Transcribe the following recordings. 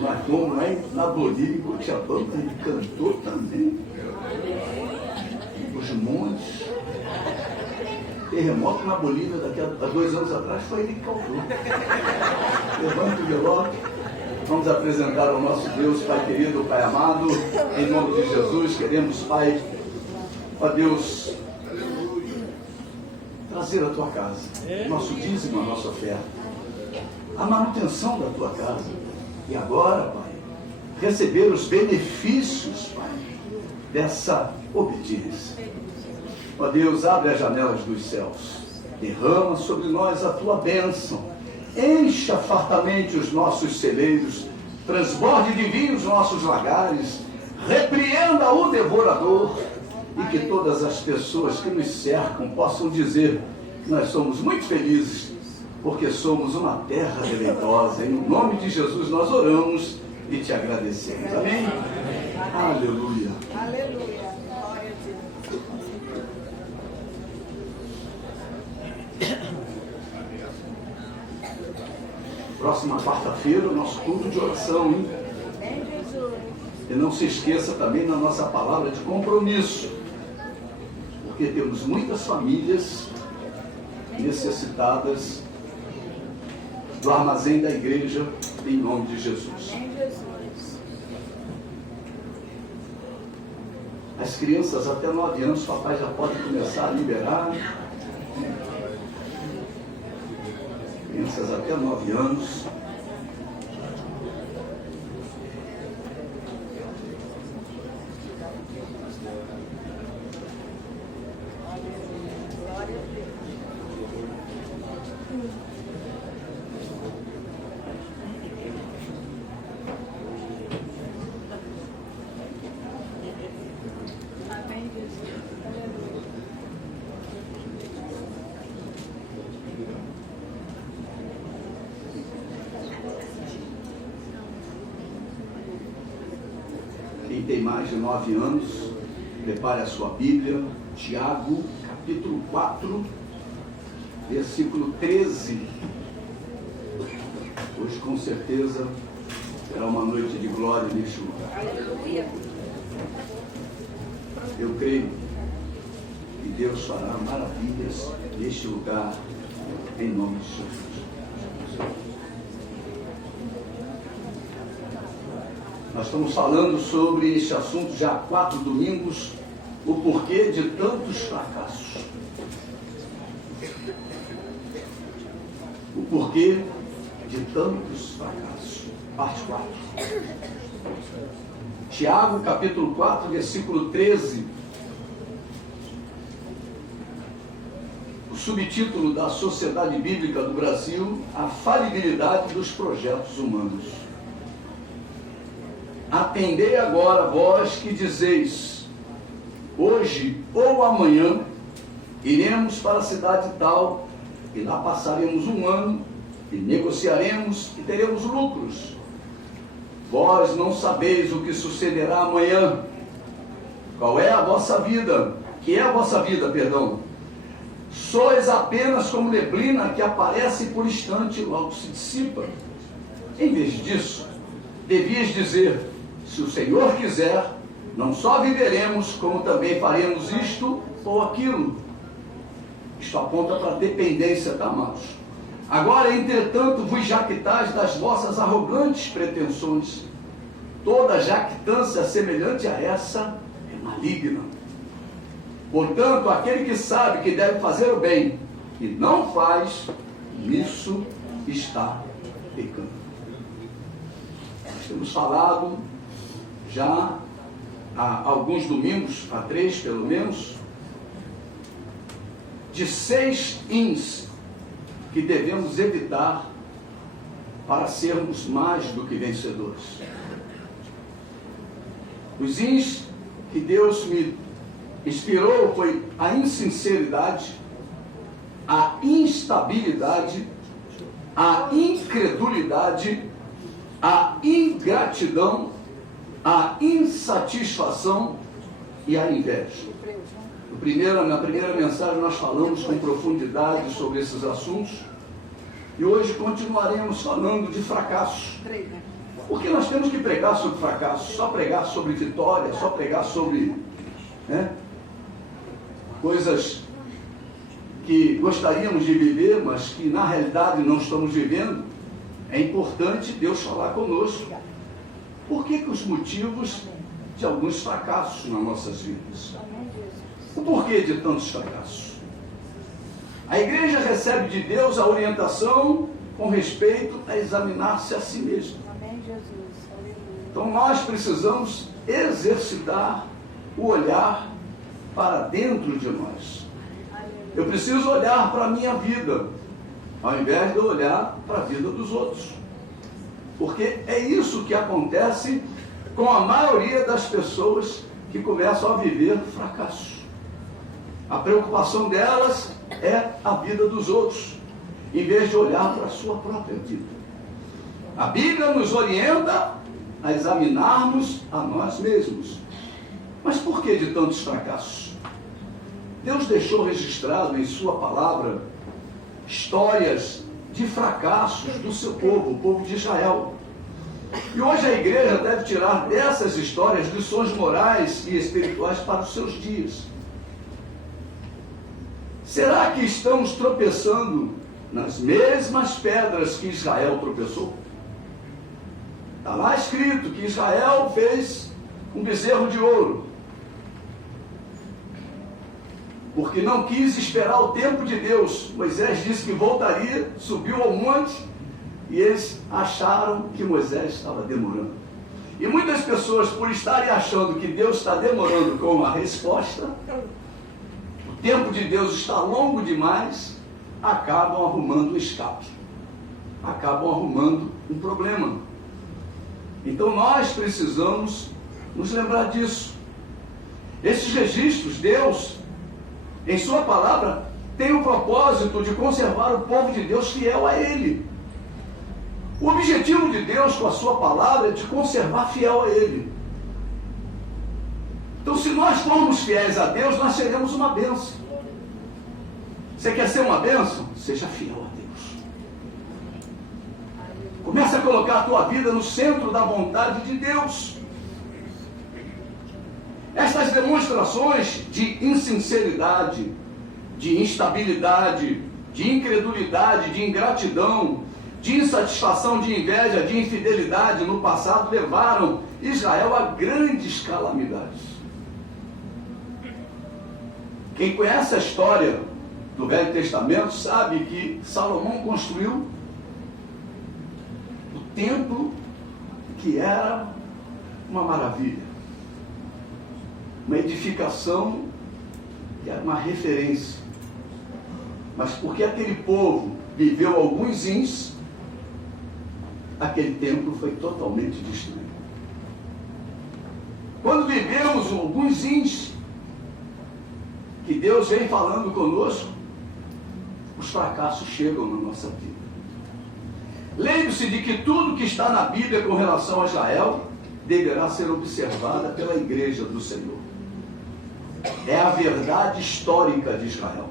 Nós fomos lá na Bolívia, em Cochabamba, ele cantou também. Os montes. Terremoto na Bolívia, daqui a 2 anos atrás, foi ele que causou. Levanta o velote. Vamos apresentar ao nosso Deus, Pai querido, Pai amado, em nome de Jesus. Queremos, Pai, ó Deus, trazer a tua casa, nosso dízimo, a nossa oferta, a manutenção da tua casa. E agora, Pai, receber os benefícios, Pai, dessa obediência. Ó Deus, abre as janelas dos céus, derrama sobre nós a tua bênção, encha fartamente os nossos celeiros, transborde de vinho os nossos lagares, repreenda o devorador, e que todas as pessoas que nos cercam possam dizer: nós somos muito felizes, porque somos uma terra deleitosa. Em nome de Jesus nós oramos e te agradecemos. Amém? Aleluia. Aleluia. Glória a Deus. Próxima quarta-feira, o nosso culto de oração, hein? E não se esqueça também na nossa palavra de compromisso, porque temos muitas famílias necessitadas do armazém da igreja, em nome de Jesus. As crianças até 9 anos, papai já pode começar a liberar. Crianças até 9 anos. Quem tem mais de 9 anos, prepare a sua Bíblia, Tiago, capítulo 4, versículo 13. Hoje, com certeza, será uma noite de glória neste lugar. Aleluia. Eu creio que Deus fará maravilhas neste lugar, em nome de Jesus. Nós estamos falando sobre este assunto já há 4 domingos, o porquê de tantos fracassos. O porquê de tantos fracassos. Parte 4. Tiago, capítulo 4, versículo 13. O subtítulo da Sociedade Bíblica do Brasil: a falibilidade dos projetos humanos. Atendei agora, vós que dizeis: hoje ou amanhã iremos para a cidade tal, e lá passaremos 1 ano, e negociaremos e teremos lucros. Vós não sabeis o que sucederá amanhã. Qual é a vossa vida? Que é a vossa vida, perdão? Sois apenas como neblina que aparece por instante e logo se dissipa. Em vez disso, devias dizer: se o Senhor quiser, não só viveremos, como também faremos isto ou aquilo. Isto aponta para a dependência, tá, amados? Agora, entretanto, vos jactais das vossas arrogantes pretensões. Toda jactância semelhante a essa é maligna. Portanto, aquele que sabe que deve fazer o bem e não faz, nisso está pecando. Nós temos falado já há alguns domingos, há 3 pelo menos, de 6 ins que devemos evitar para sermos mais do que vencedores. Os ins que Deus me inspirou foi a insinceridade, a instabilidade, a incredulidade, a ingratidão, a insatisfação e a inveja. Na primeira mensagem nós falamos com profundidade sobre esses assuntos E hoje continuaremos falando de fracassos. Porque nós temos que pregar sobre fracasso, só pregar sobre vitória, só pregar sobre coisas que gostaríamos de viver, mas que na realidade não estamos vivendo. É importante Deus falar conosco. Por que os motivos de alguns fracassos nas nossas vidas? O porquê de tantos fracassos? A igreja recebe de Deus a orientação com respeito a examinar-se a si mesma. Então nós precisamos exercitar o olhar para dentro de nós. Eu preciso olhar para a minha vida, ao invés de olhar para a vida dos outros. Porque é isso que acontece com a maioria das pessoas que começam a viver fracasso. A preocupação delas é a vida dos outros, em vez de olhar para a sua própria vida. A Bíblia nos orienta a examinarmos a nós mesmos. Mas por que de tantos fracassos? Deus deixou registrado em sua palavra histórias de fracassos do seu povo, o povo de Israel. E hoje a igreja deve tirar dessas histórias lições morais e espirituais para os seus dias. Será que estamos tropeçando nas mesmas pedras que Israel tropeçou? Está lá escrito que Israel fez um bezerro de ouro, porque não quis esperar o tempo de Deus. Moisés disse que voltaria, subiu ao monte, e eles acharam que Moisés estava demorando. E muitas pessoas, por estarem achando que Deus está demorando com a resposta, o tempo de Deus está longo demais, acabam arrumando um escape, acabam arrumando um problema. Então nós precisamos nos lembrar disso. Esses registros, Deus, em sua palavra, tem o propósito de conservar o povo de Deus fiel a Ele. O objetivo de Deus com a sua palavra é de conservar fiel a Ele. Então, se nós formos fiéis a Deus, nós seremos uma bênção. Você quer ser uma bênção? Seja fiel a Deus. Comece a colocar a tua vida no centro da vontade de Deus. Estas demonstrações de insinceridade, de instabilidade, de incredulidade, de ingratidão, de insatisfação, de inveja, de infidelidade no passado levaram Israel a grandes calamidades. Quem conhece a história do Velho Testamento sabe que Salomão construiu o templo, que era uma maravilha, uma edificação que era uma referência. Mas porque aquele povo viveu alguns ins, aquele templo foi totalmente destruído. Quando vivemos alguns ins, que Deus vem falando conosco, os fracassos chegam na nossa vida. Lembre-se de que tudo que está na Bíblia com relação a Israel deverá ser observada pela igreja do Senhor. É a verdade histórica de Israel.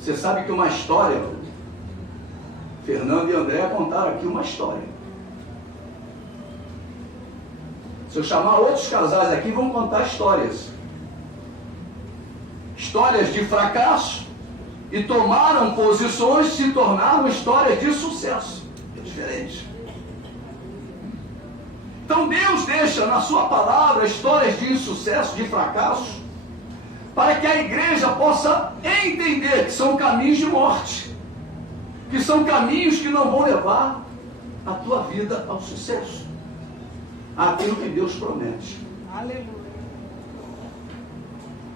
Você sabe que uma história, Fernando e André contaram aqui uma história. Se eu chamar outros casais aqui, vão contar histórias. Histórias de fracasso, e tomaram posições, se tornaram histórias de sucesso. É diferente. Então Deus deixa na sua palavra histórias de insucesso, de fracasso, para que a igreja possa entender que são caminhos de morte, que são caminhos que não vão levar a tua vida ao sucesso, àquilo que Deus promete. Aleluia.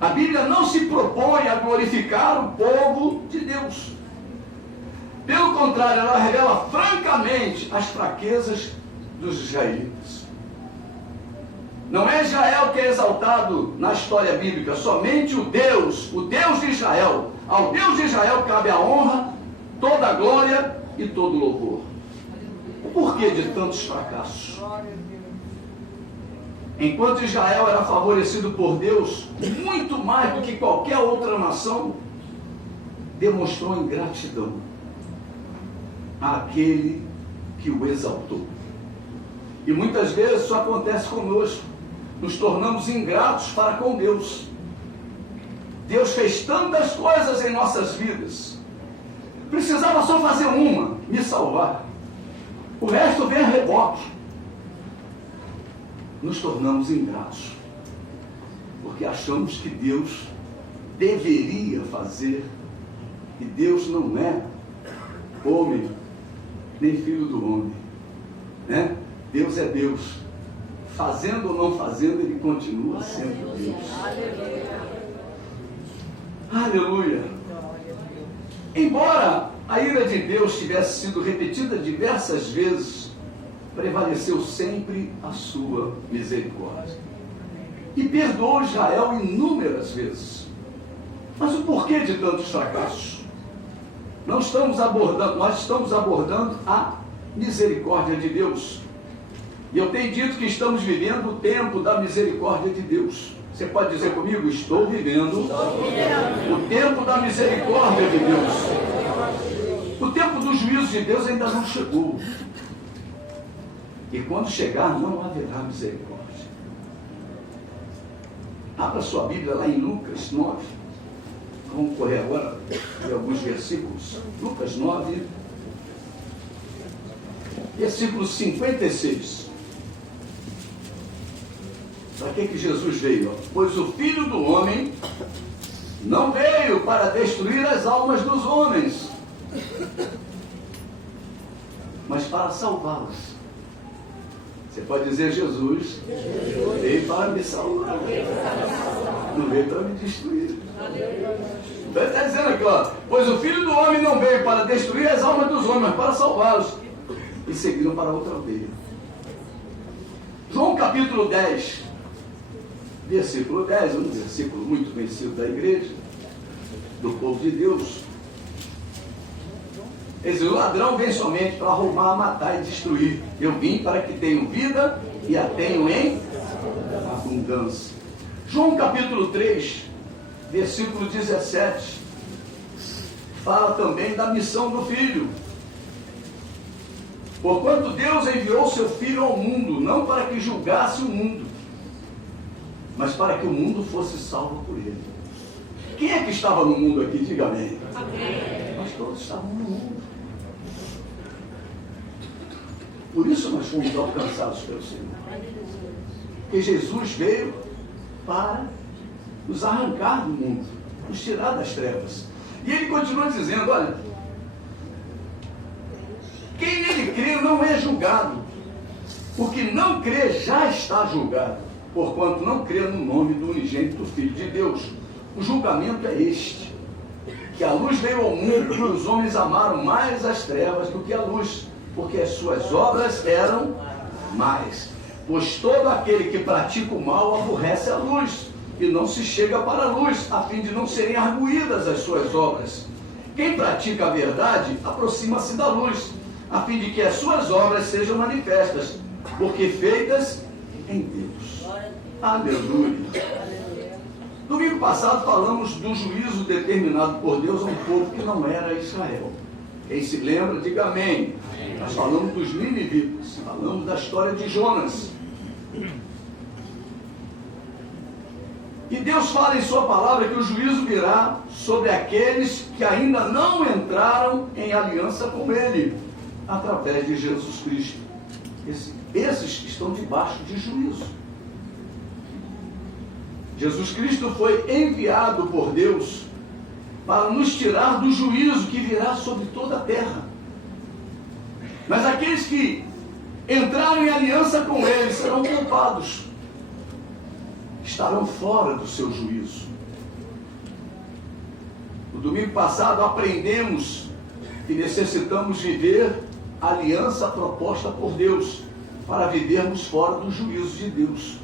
A Bíblia não se propõe a glorificar o povo de Deus. Pelo contrário, ela revela francamente as fraquezas dos israelitas. Não é Israel que é exaltado na história bíblica, somente o Deus de Israel. Ao Deus de Israel cabe a honra, toda a glória e todo o louvor. O porquê de tantos fracassos? Enquanto Israel era favorecido por Deus, muito mais do que qualquer outra nação, demonstrou ingratidão. àquele que o exaltou. E muitas vezes isso acontece conosco. Nos tornamos ingratos para com Deus. Deus fez tantas coisas em nossas vidas. Precisava só fazer uma, me salvar. O resto vem a reboque. Nos tornamos ingratos. Porque achamos que Deus deveria fazer. E Deus não é homem, nem filho do homem. Né? Deus é Deus. Fazendo ou não fazendo, Ele continua sendo Deus. Aleluia. Embora a ira de Deus tivesse sido repetida diversas vezes, prevaleceu sempre a sua misericórdia. E perdoou Israel inúmeras vezes. Mas o porquê de tantos fracassos? Nós estamos abordando a misericórdia de Deus. E eu tenho dito que estamos vivendo o tempo da misericórdia de Deus. Você pode dizer comigo? Estou vivendo o tempo da misericórdia de Deus. O tempo do juízo de Deus ainda não chegou. E quando chegar, não haverá misericórdia. Abra sua Bíblia lá em Lucas 9. Vamos correr agora em alguns versículos. Lucas 9, versículo 56. Para que Jesus veio? Pois o Filho do Homem não veio para destruir as almas dos homens, mas para salvá-las. Você pode dizer: Jesus veio para me salvar, não veio para me destruir. Está dizendo aqui, ó, pois o Filho do Homem não veio para destruir as almas dos homens, mas para salvá-los. E seguiram para outra aldeia. João capítulo 10, versículo 10, um versículo muito conhecido da igreja, do povo de Deus. Ele diz: o ladrão vem somente para roubar, matar e destruir. Eu vim para que tenham vida e a tenham em abundância. João capítulo 3, versículo 17, fala também da missão do Filho. Porquanto Deus enviou seu Filho ao mundo, não para que julgasse o mundo, mas para que o mundo fosse salvo por ele. Quem é que estava no mundo aqui? Diga amém. Amém. Nós todos estávamos no mundo. Por isso nós fomos alcançados pelo Senhor. Porque Jesus veio para nos arrancar do mundo, nos tirar das trevas. E ele continua dizendo: olha, quem nele crê não é julgado, porque não crê já está julgado, porquanto não crê no nome do unigênito Filho de Deus. O julgamento é este: que a luz veio ao mundo, e os homens amaram mais as trevas do que a luz, porque as suas obras eram más. Pois todo aquele que pratica o mal aborrece a luz, e não se chega para a luz, a fim de não serem arguídas as suas obras. Quem pratica a verdade aproxima-se da luz, a fim de que as suas obras sejam manifestas, porque feitas em Deus. Aleluia. Domingo passado falamos do juízo determinado por Deus a um povo que não era Israel. Quem se lembra, diga amém. Nós falamos dos ninivitas, falamos da história de Jonas. E Deus fala em sua palavra que o juízo virá sobre aqueles que ainda não entraram em aliança com Ele, através de Jesus Cristo. Esses estão debaixo de juízo. Jesus Cristo foi enviado por Deus para nos tirar do juízo que virá sobre toda a terra. Mas aqueles que entraram em aliança com Ele serão culpados, estarão fora do seu juízo. No domingo passado aprendemos que necessitamos viver a aliança proposta por Deus para vivermos fora do juízo de Deus.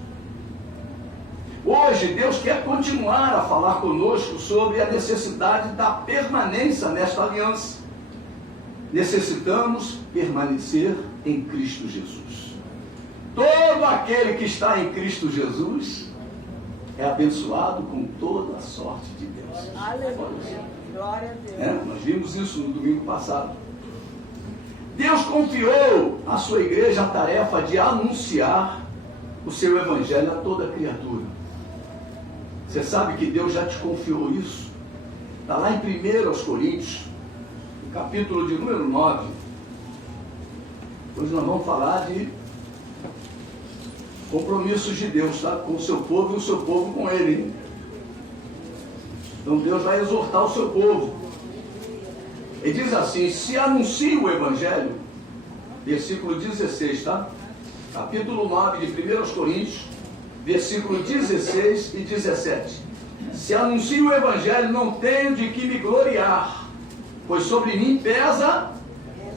Hoje Deus quer continuar a falar conosco sobre a necessidade da permanência nesta aliança. Necessitamos permanecer em Cristo Jesus. Todo aquele que está em Cristo Jesus é abençoado com toda a sorte de Deus. Aleluia. Glória a Deus. Nós vimos isso no domingo passado. Deus confiou à sua igreja a tarefa de anunciar o seu evangelho a toda criatura. Você sabe que Deus já te confiou isso? Está lá em 1 Coríntios, capítulo de número 9. Hoje nós vamos falar de compromissos de Deus, tá? Com o seu povo e o seu povo com ele, hein? Então Deus vai exortar o seu povo. Ele diz assim: se anuncia o evangelho, versículo 16, tá? Capítulo 9 de 1 Coríntios, versículo 16 e 17. Se anuncio o evangelho, não tenho de que me gloriar, pois sobre mim pesa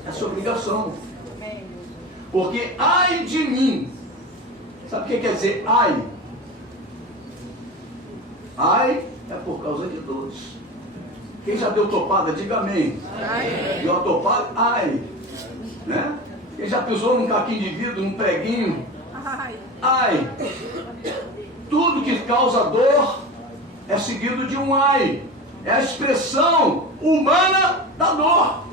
essa obrigação. Porque ai de mim. Sabe o que quer dizer ai? Ai é por causa de dores. Quem já deu topada, diga amém. Deu a topada, ai. Né? Quem já pisou num caquinho de vidro, num preguinho, ai. Tudo que causa dor é seguido de um ai. É a expressão humana da dor.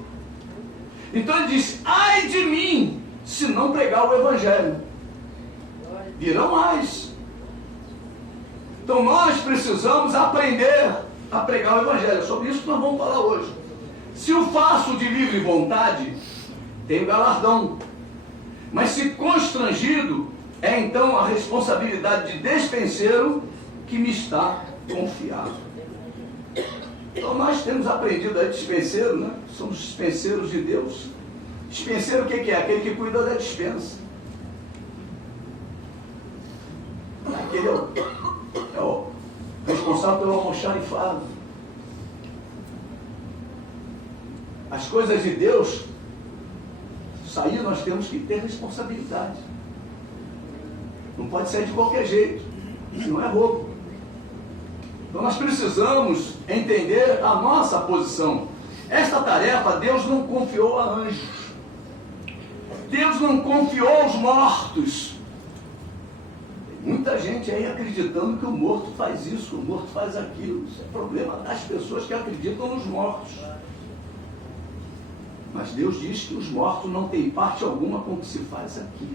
Então ele diz: ai de mim, se não pregar o evangelho. Virão mais. Então nós precisamos aprender a pregar o evangelho. É sobre isso que nós vamos falar hoje. Se o faço de livre vontade, tenho galardão. Mas se constrangido, é então a responsabilidade de despenseiro que me está confiado. Então nós temos aprendido aí dispenseiro, né? Somos dispenseiros de Deus. Dispenseiro o que é? Aquele que cuida da dispensa. Aquele é o responsável pelo almoxarifado. As coisas de Deus, sair nós temos que ter responsabilidade. Não pode ser de qualquer jeito, senão é roubo. Então nós precisamos entender a nossa posição. Esta tarefa Deus não confiou a anjos. Deus não confiou aos mortos. Tem muita gente aí acreditando que o morto faz isso, que o morto faz aquilo. Isso é problema das pessoas que acreditam nos mortos. Mas Deus diz que os mortos não têm parte alguma com o que se faz aqui.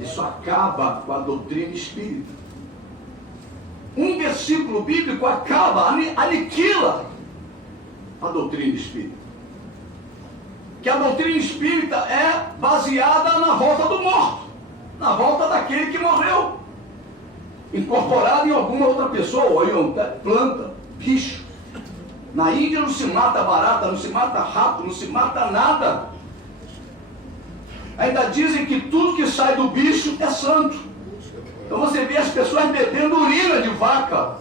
Isso acaba com a doutrina espírita. Um versículo bíblico acaba, aniquila a doutrina espírita. Que a doutrina espírita é baseada na volta do morto, na volta daquele que morreu, incorporado em alguma outra pessoa, ou em planta, bicho. Na Índia não se mata barata, não se mata rato, não se mata nada. Ainda dizem que tudo que sai do bicho é santo. Então você vê as pessoas bebendo urina de vaca.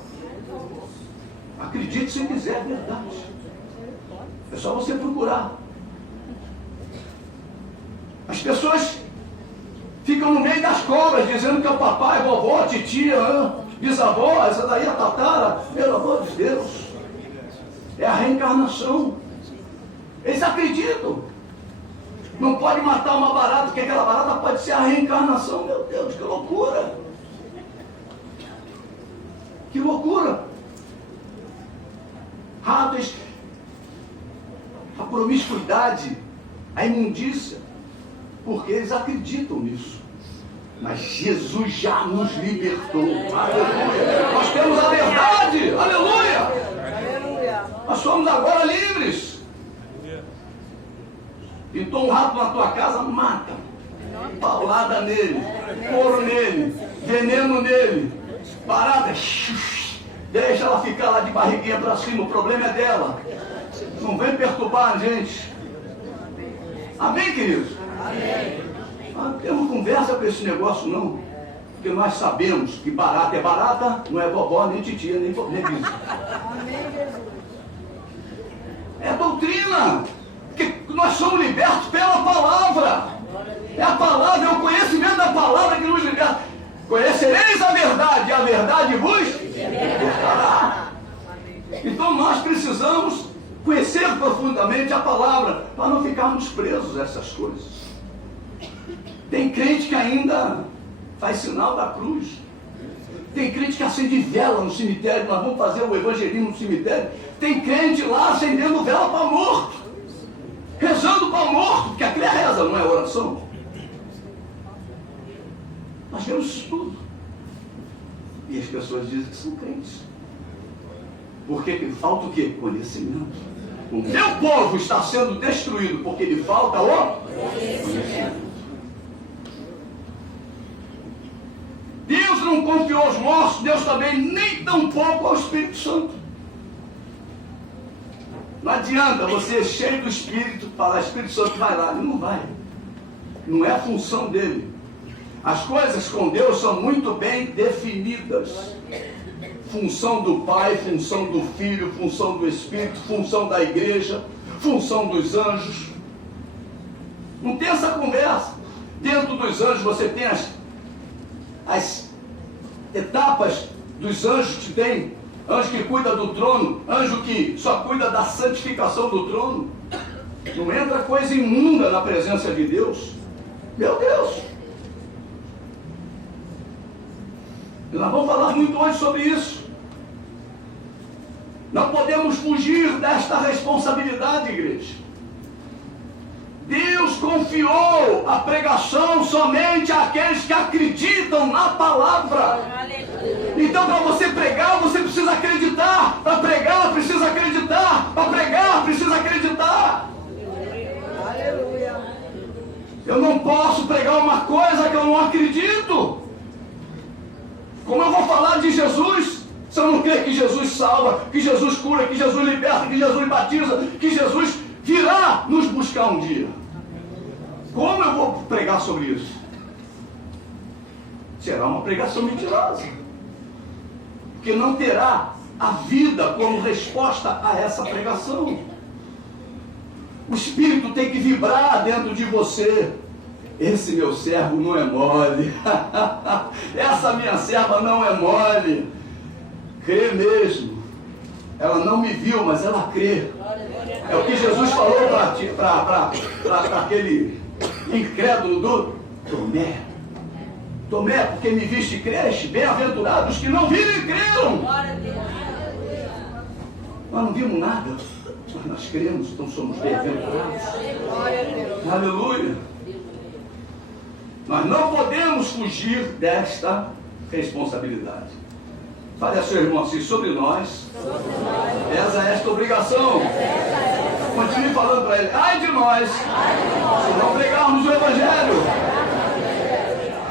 Acredite se quiser, é verdade. É só você procurar. As pessoas ficam no meio das cobras, dizendo que é o papai, vovó, titia, bisavó, essa daí é a tatara. Pelo amor de Deus. É a reencarnação. Eles acreditam. Não pode matar uma barata, porque aquela barata pode ser a reencarnação. Meu Deus, que loucura! Que loucura! Ratos, a promiscuidade, a imundícia, porque eles acreditam nisso. Mas Jesus já nos libertou. Aleluia! Nós temos a verdade. Aleluia! Nós somos agora livres. Pintou um rato na tua casa, mata. Paulada nele, couro nele, veneno nele, parada, deixa ela ficar lá de barriguinha para cima, o problema é dela. Não vem perturbar a gente. Amém, queridos? Amém. Não temos conversa com esse negócio não, porque nós sabemos que barata é barata, não é vovó, nem titia, nem bispo. Amém, Jesus. É doutrina. Que nós somos libertos pela palavra. É a palavra, é o conhecimento da palavra que nos liberta. Conhecereis a verdade vos libertará. Então nós precisamos conhecer profundamente a palavra para não ficarmos presos a essas coisas. Tem crente que ainda faz sinal da cruz. Tem crente que acende vela no cemitério. Nós vamos fazer o evangelismo no cemitério. Tem crente lá acendendo vela para morto, rezando para morto. salvação? Nós vemos isso tudo. E as pessoas dizem que são crentes. Porque falta o quê? Conhecimento. O meu povo está sendo destruído porque lhe falta o conhecimento. Deus não confiou aos mortos, Deus também nem tampouco ao Espírito Santo. Não adianta você, cheio do Espírito, falar, Espírito Santo vai lá. Ele não vai. Não é a função dele. As coisas com Deus são muito bem definidas. Função do Pai, função do Filho, função do Espírito, função da igreja, função dos anjos. Não tem essa conversa. Dentro dos anjos você tem as etapas dos anjos que tem. Anjo que cuida do trono, anjo que só cuida da santificação do trono. Não entra coisa imunda na presença de Deus. Meu Deus! E nós vamos falar muito hoje sobre isso. Não podemos fugir desta responsabilidade, igreja. Deus confiou a pregação somente àqueles que acreditam na palavra. Então, para você pregar, você precisa acreditar. Para pregar, precisa acreditar. Para pregar, precisa acreditar. Aleluia. Eu não posso pregar uma coisa que eu não acredito. Como eu vou falar de Jesus se eu não crer que Jesus salva, que Jesus cura, que Jesus liberta, que Jesus batiza, que Jesus virá nos buscar um dia? Como eu vou pregar sobre isso? Será uma pregação mentirosa, porque não terá a vida como resposta a essa pregação. O Espírito tem que vibrar dentro de você. Esse meu servo não é mole. Essa minha serva não é mole. Crê mesmo. Ela não me viu, mas ela crê. É o que Jesus falou para aquele incrédulo do Tomé. Tomé, porque me viste e creste, bem-aventurados que não viram e creram. Nós não vimos nada, mas nós cremos, então somos bem-aventurados. Aleluia. Nós não podemos fugir desta responsabilidade. Fale a seu irmão assim, sobre nós pesa esta obrigação. Continue falando para ele, ai de nós, se não pregarmos o Evangelho.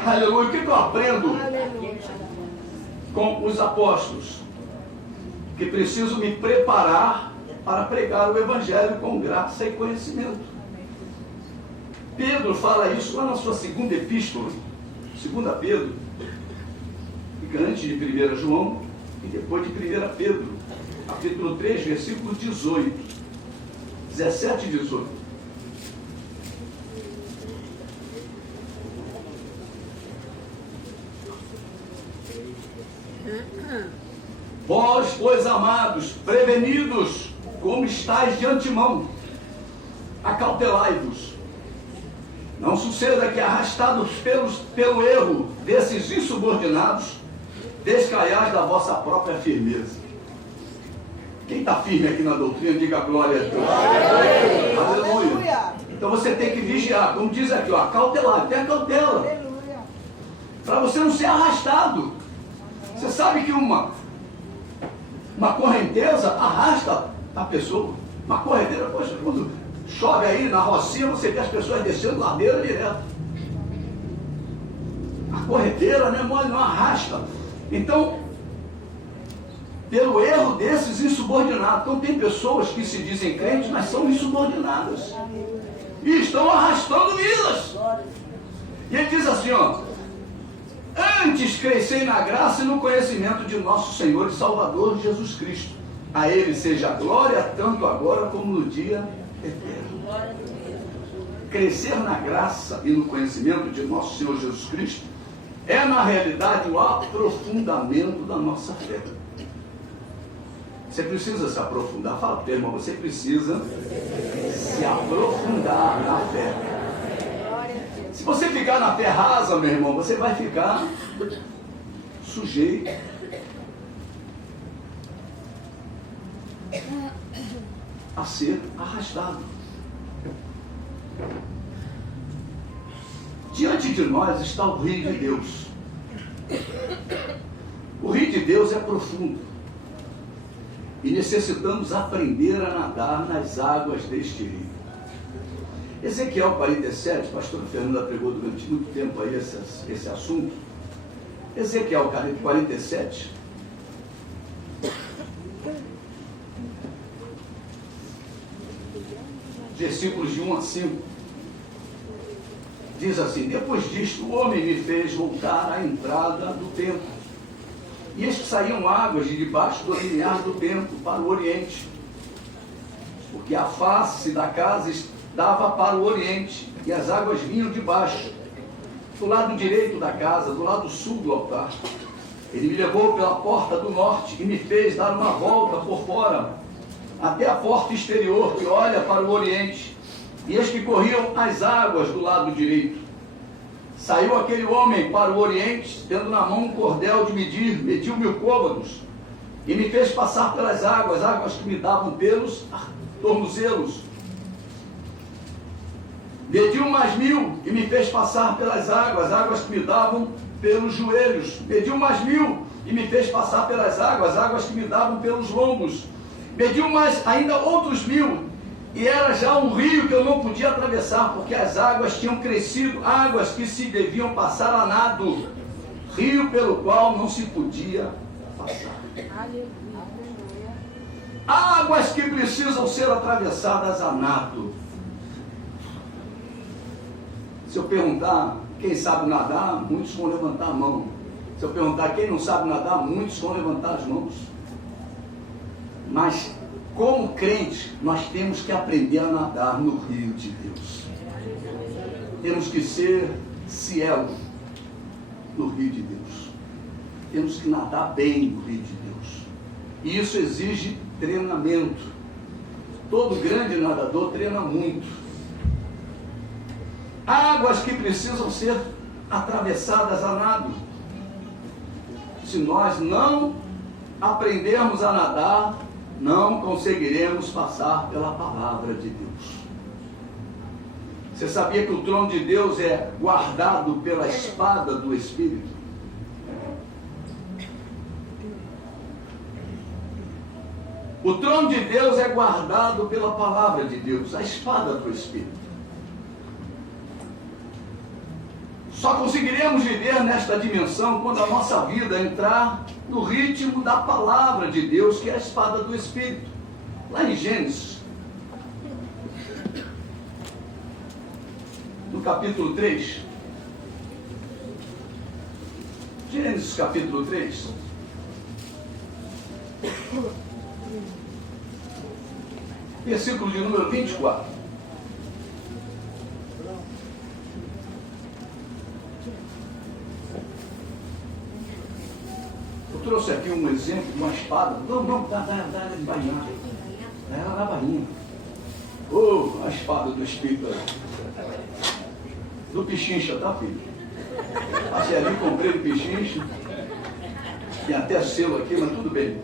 Aleluia. O que eu aprendo com os apóstolos? Que preciso me preparar para pregar o Evangelho com graça e conhecimento. Pedro fala isso lá na sua segunda epístola, 2 Pedro, antes de 1 João e depois de 1 Pedro, capítulo 3, versículo 18, 17 e 18. Vós, pois, amados, prevenidos, como estáis de antemão, acautelai-vos. Não suceda que, arrastados pelo erro desses insubordinados, descaiais da vossa própria firmeza. Quem está firme aqui na doutrina, diga glória a Deus. Aleluia. Então você tem que vigiar, como diz aqui, ó, cautelar, tenha cautela. Para você não ser arrastado. Você sabe que uma correnteza arrasta a pessoa. Uma correnteira, poxa, quando chove aí na rocinha, você vê as pessoas descendo ladeira direto. A corredeira, né, mole, não arrasta. Então, pelo erro desses insubordinados. Então tem pessoas que se dizem crentes, mas são insubordinadas. E estão arrastando vidas. E ele diz assim, ó, antes crescei na graça e no conhecimento de nosso Senhor e Salvador Jesus Cristo. A Ele seja a glória, tanto agora como no dia eterno. Crescer na graça e no conhecimento de nosso Senhor Jesus Cristo é, na realidade, o aprofundamento da nossa fé. Você precisa se aprofundar. Fala para o teu irmão, você precisa se aprofundar na fé. Se você ficar na fé rasa, meu irmão, você vai ficar sujeito a ser arrastado. Diante de nós está o rio de Deus. O rio de Deus é profundo. E necessitamos aprender a nadar nas águas deste rio. Ezequiel 47, a pastora Fernanda pregou durante muito tempo aí esse assunto. Ezequiel 47, versículos de 1 a 5, diz assim: depois disto o homem me fez voltar à entrada do templo, e eis que saíam águas de debaixo do limiar do templo para o oriente, porque a face da casa dava para o oriente, e as águas vinham de baixo, do lado direito da casa, do lado sul do altar. Ele me levou pela porta do norte e me fez dar uma volta por fora, até a porta exterior que olha para o oriente, e eis que corriam as águas do lado direito. Saiu aquele homem para o oriente, tendo na mão um cordel de medir, mediu 1000 côvados, e me fez passar pelas águas, águas que me davam pelos tornozelos. Mediu mais 1000 e me fez passar pelas águas, águas que me davam pelos joelhos. Mediu mais 1000 e me fez passar pelas águas, águas que me davam pelos lombos. Mediu mais ainda outros 1000, e era já um rio que eu não podia atravessar, porque as águas tinham crescido, águas que se deviam passar a nado, rio pelo qual não se podia passar. Águas que precisam ser atravessadas a nado. Se eu perguntar quem sabe nadar, muitos vão levantar a mão. Se eu perguntar quem não sabe nadar, muitos vão levantar as mãos. Mas, como crente, nós temos que aprender a nadar no rio de Deus. Temos que ser cielo no rio de Deus. Temos que nadar bem no rio de Deus. E isso exige treinamento. Todo grande nadador treina muito. Águas que precisam ser atravessadas a nado. Se nós não aprendermos a nadar, não conseguiremos passar pela palavra de Deus. Você sabia que o trono de Deus é guardado pela espada do Espírito? O trono de Deus é guardado pela palavra de Deus, a espada do Espírito. Só conseguiremos viver nesta dimensão quando a nossa vida entrar no ritmo da palavra de Deus, que é a espada do Espírito. Lá em Gênesis, no capítulo 3, Gênesis capítulo 3, versículo de número 24. Eu trouxe aqui um exemplo de uma espada. Não, dá de bainha. Ela dá bainha. A espada do Espírito do Pichincha, tá, filho? Passei ali, comprei do Pichincha. Tem até selo aqui, mas tudo bem.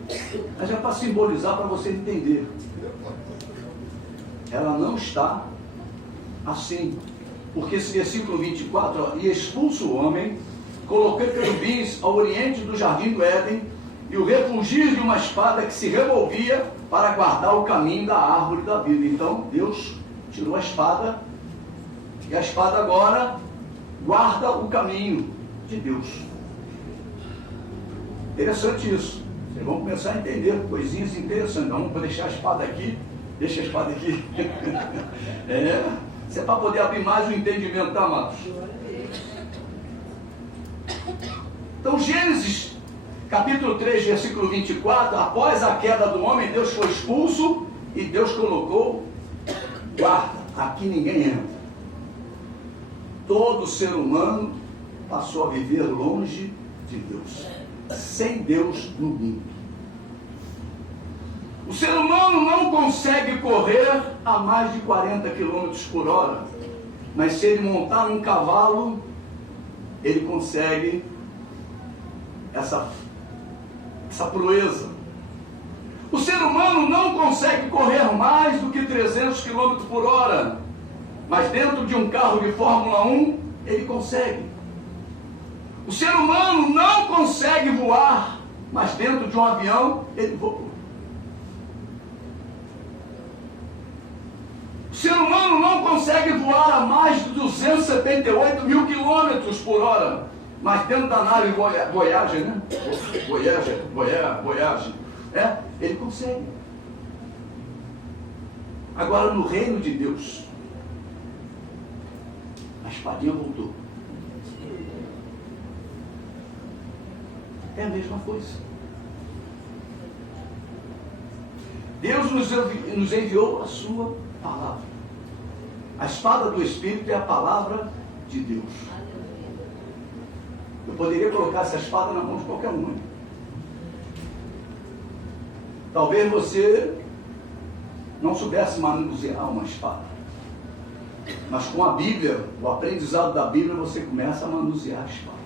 Mas é para simbolizar, para você entender. Ela não está assim. Porque esse versículo 24, e expulso o homem, coloquei querubins ao oriente do jardim do Éden, e o refugir de uma espada que se revolvia para guardar o caminho da árvore da vida. Então Deus tirou a espada, e a espada agora guarda o caminho de Deus. Interessante isso. Vocês vão começar a entender coisinhas interessantes. Vamos deixar a espada aqui, deixa a espada aqui. Isso é para poder abrir mais o entendimento, tá, amados? Então, Gênesis, capítulo 3, versículo 24, após a queda do homem, Deus foi expulso e Deus colocou guarda, aqui ninguém entra. Todo ser humano passou a viver longe de Deus, sem Deus no mundo. O ser humano não consegue correr a mais de 40 km por hora, mas se ele montar num cavalo, ele consegue essa proeza. O ser humano não consegue correr mais do que 300 km por hora, mas dentro de um carro de Fórmula 1, ele consegue. O ser humano não consegue voar, mas dentro de um avião, ele voa. O ser humano não consegue voar a mais de 278 mil quilômetros por hora, mas dentro da nave Voyager, né? Voyager, ele consegue. Agora, no reino de Deus, a espadinha voltou. É a mesma coisa. Deus nos enviou a sua palavra. A espada do Espírito é a palavra de Deus. Eu poderia colocar essa espada na mão de qualquer um. Talvez você não soubesse manusear uma espada. Mas com a Bíblia, o aprendizado da Bíblia, você começa a manusear a espada.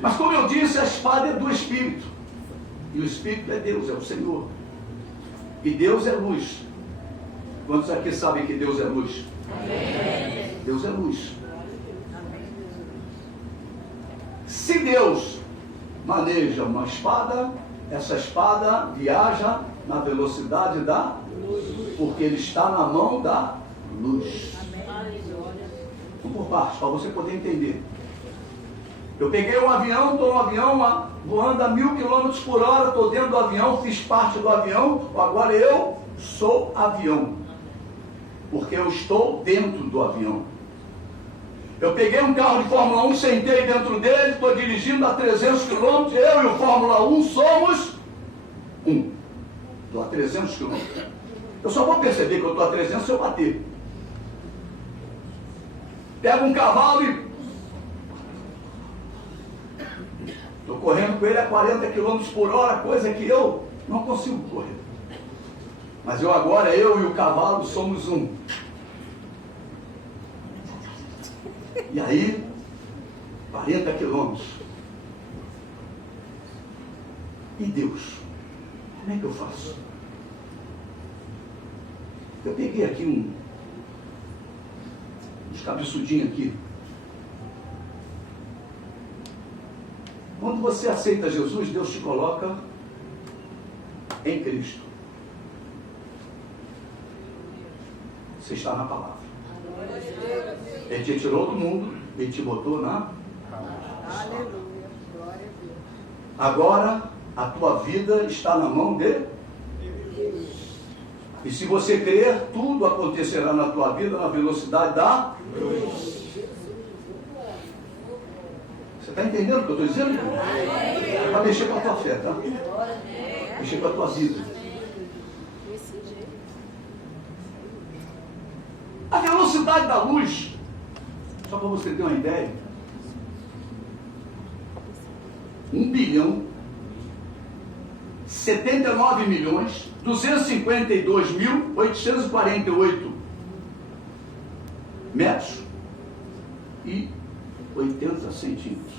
Mas como eu disse, a espada é do Espírito. E o Espírito é Deus, é o Senhor. E Deus é luz. Quantos aqui sabem que Deus é luz? Amém. Deus é luz. Se Deus maneja uma espada, essa espada viaja na velocidade da luz, porque ele está na mão da luz. Vamos por partes, para você poder entender. Eu peguei um avião, estou no avião voando a 1000 km por hora, estou dentro do avião, fiz parte do avião, agora eu sou avião, porque eu estou dentro do avião. Eu peguei um carro de Fórmula 1, sentei dentro dele, estou dirigindo a 300 km, eu e o Fórmula 1 somos um. Estou a 300 km. Eu só vou perceber que eu estou a 300 se eu bater. Pego um cavalo e estou correndo com ele a 40 km por hora, coisa que eu não consigo correr. Mas eu e o cavalo somos um. E aí, 40 quilômetros. E Deus? Como é que eu faço? Eu peguei aqui uns cabeçudinhos aqui. Quando você aceita Jesus, Deus te coloca em Cristo. Você está na palavra. Ele te tirou do mundo, ele te botou na palavra. Agora a tua vida está na mão de Deus. E se você crer, tudo acontecerá na tua vida na velocidade da luz. Você está entendendo o que eu estou dizendo? Vai mexer com a tua fé, tá? Mexer com a tua vida. A velocidade da luz, só para você ter uma ideia, 1.079.252.848 metros e 80 centímetros.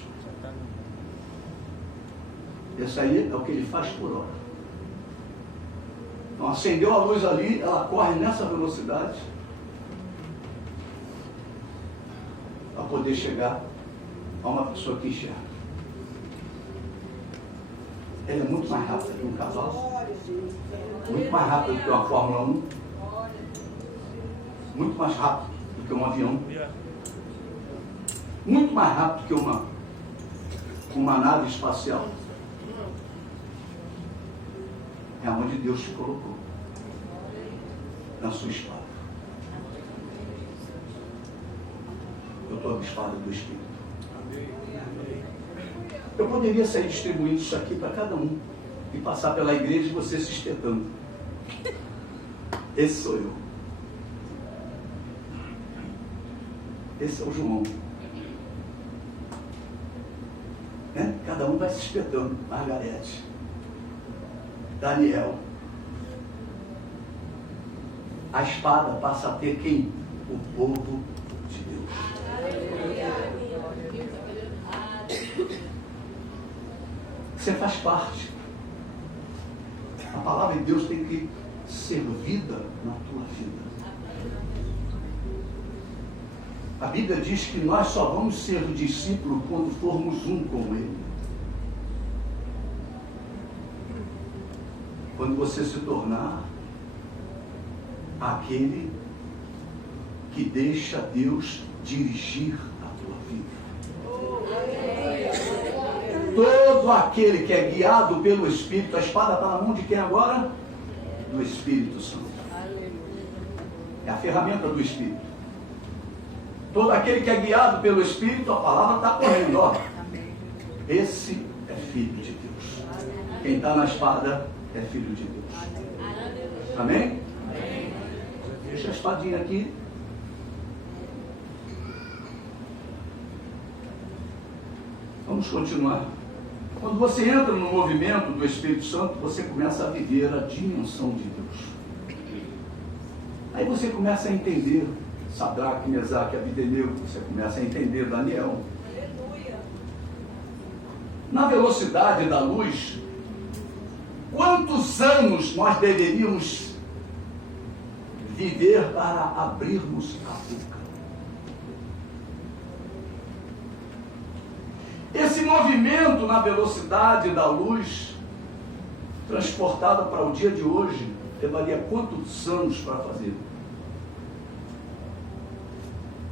Esse aí é o que ele faz por hora. Então acendeu a luz ali, ela corre nessa velocidade para poder chegar a uma pessoa que enxerga. Ela é muito mais rápida que um cavalo, muito mais rápida do que uma Fórmula 1, muito mais rápido do que um avião, muito mais rápido que uma nave espacial. É onde Deus te colocou, na sua espada. Eu estou na espada do Espírito. Eu poderia sair distribuindo isso aqui para cada um e passar pela igreja e você se espetando. Esse sou eu. Esse é o João. Cada um vai se espetando. Margarete, Daniel. A espada passa a ter quem? O povo de Deus. Você faz parte. A palavra de Deus tem que ser vida na tua vida. A Bíblia diz que nós só vamos ser discípulos quando formos um com Ele. Quando você se tornar aquele que deixa Deus dirigir a tua vida. Todo aquele que é guiado pelo Espírito, a espada está na mão de quem agora? Do Espírito Santo. É a ferramenta do Espírito. Todo aquele que é guiado pelo Espírito, a palavra está correndo, ó. Esse é filho de Deus. Quem está na espada é filho de Deus. Amém? Deixa a espadinha aqui. Vamos continuar. Quando você entra no movimento do Espírito Santo, você começa a viver a dimensão de Deus. Aí você começa a entender Sadraque, Mesaque, Abidenego, você começa a entender Daniel. Aleluia. Na velocidade da luz, quantos anos nós deveríamos viver para abrirmos a boca? Esse movimento na velocidade da luz, transportado para o dia de hoje, levaria quantos anos para fazer?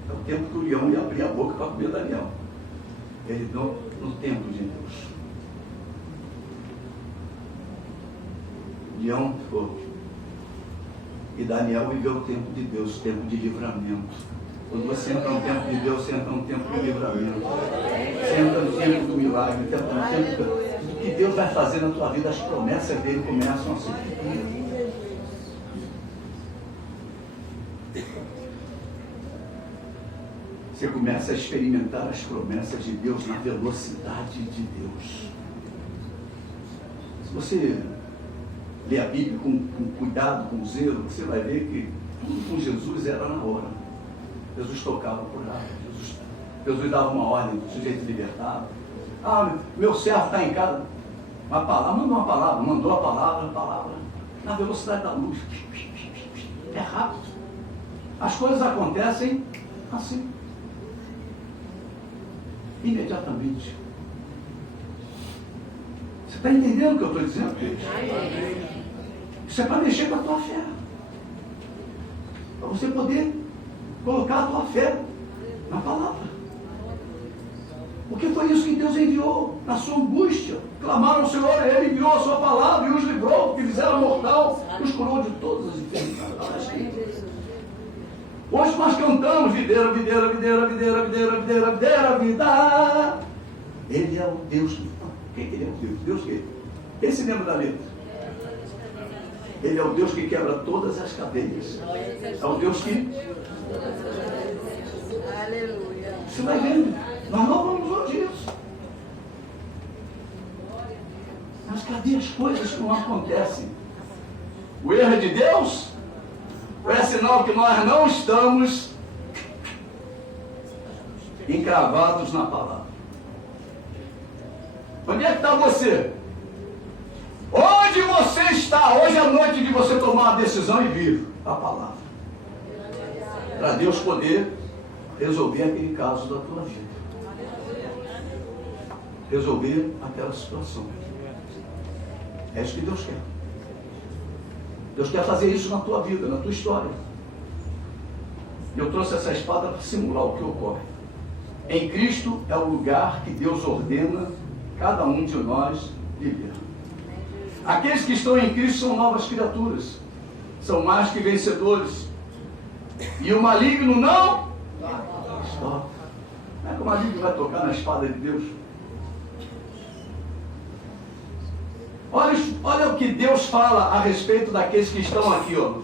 É o tempo que o leão ia abrir a boca para comer Daniel. Ele não no tempo de Deus. O leão ficou. E Daniel viveu o tempo de Deus, o tempo de livramento. Quando você entra no tempo de Deus, você entra no tempo de livramento. Você entra no tempo do milagre, você entra no tempo do que Deus vai fazer na tua vida. As promessas dele começam a se cumprir. Você começa a experimentar as promessas de Deus na velocidade de Deus. Se você ler a Bíblia com cuidado, com zelo, você vai ver que tudo com Jesus era na hora. Jesus tocava por lá. Jesus dava uma ordem, o sujeito libertava. Ah, meu servo está em casa. Uma palavra, mandou a palavra. Na velocidade da luz. É rápido. As coisas acontecem assim. Imediatamente. Você está entendendo o que eu estou dizendo? Isso é para mexer com a tua fé. Para você poder colocar a tua fé na palavra. Porque foi isso que Deus enviou na sua angústia. Clamaram ao Senhor, Ele enviou a sua palavra e os livrou, porque fizeram mortal, os curou de todas as enfermidades. Hoje nós cantamos videira, videira, videira, videira, videira, videira, videira, vida. Ele é o Deus. Quem que Ele é o Deus? Deus que? Quem se lembra da letra? Ele é o Deus que quebra todas as cadeias. É o Deus que... Aleluia. Você vai vendo. Nós não vamos longe disso. Mas cadê as coisas que não acontecem? O erro é de Deus? Ou é sinal que nós não estamos encravados na palavra? Onde é que está você? Onde você está? Hoje é a noite de você tomar uma decisão e vir a palavra. Para Deus poder resolver aquele caso da tua vida. Resolver aquela situação. É isso que Deus quer. Deus quer fazer isso na tua vida, na tua história. Eu trouxe essa espada para simular o que ocorre. Em Cristo é o lugar que Deus ordena cada um de nós viver. Aqueles que estão em Cristo são novas criaturas. São mais que vencedores. E o maligno não toca. Como é que o maligno vai tocar na espada de Deus? Olha o que Deus fala a respeito daqueles que estão aqui, ó.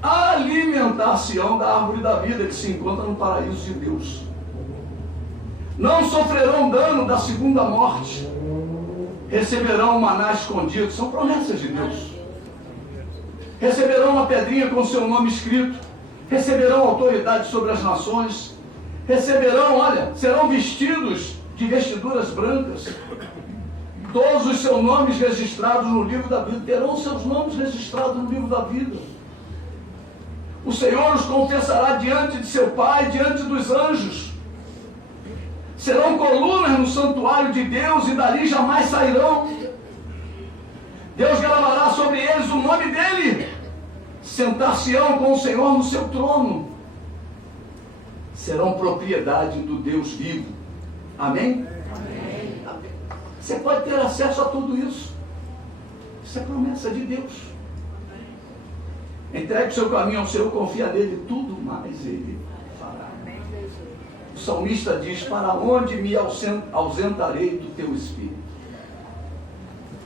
Alimentar-se-ão da árvore da vida que se encontra no paraíso de Deus. Não sofrerão dano da segunda morte. Receberão um maná escondido. São promessas de Deus. Receberão uma pedrinha com seu nome escrito. Receberão autoridade sobre as nações. Receberão, serão vestidos de vestiduras brancas. Todos os seus nomes registrados no livro da vida. Terão seus nomes registrados no livro da vida. O Senhor os confessará diante de seu Pai, diante dos anjos. Serão colunas no santuário de Deus e dali jamais sairão. Deus gravará sobre eles o nome dele. Sentar-se-ão com o Senhor no seu trono. Serão propriedade do Deus vivo. Amém? Amém. Você pode ter acesso a tudo isso. Isso é promessa de Deus. Entregue o seu caminho ao Senhor, confia nele, tudo mais ele fará. O salmista diz: para onde me ausentarei do teu espírito?